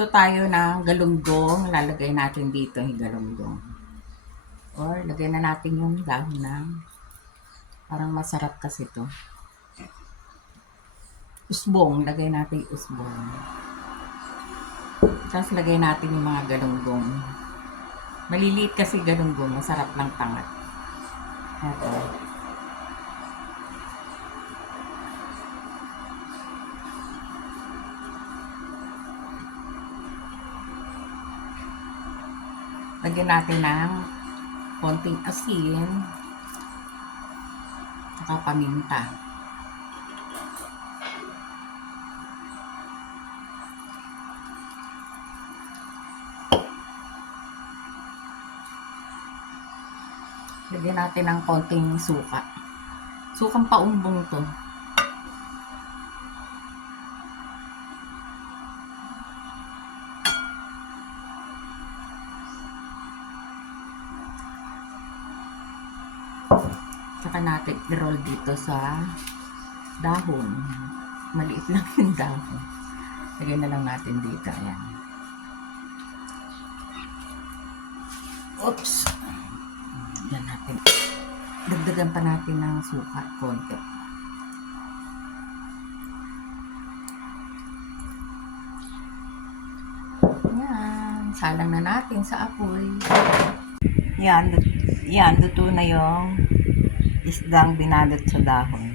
Magluluto tayo ng galunggong. Lalagay natin dito yung galunggong. Or lagay na natin yung dahon ng parang masarap kasi to. Usbong. Lagay natin yung usbong. Tapos lagay natin yung mga galunggong. Maliliit kasi galunggong. Masarap lang tangat. Ito. Lagyan natin ng konting asin saka paminta. Lagyan natin ng konting suka. Sukang paumbong to. Saka natin i-roll dito sa dahon. Maliit lang yung dahon. Lagyan na lang natin dito. Ayan. Oops! Lagyan natin. Dagdagan pa natin ng suka. Konti. Ayan. Salang na natin sa apoy. Yan, luto na yung isdang binalot sa dahon.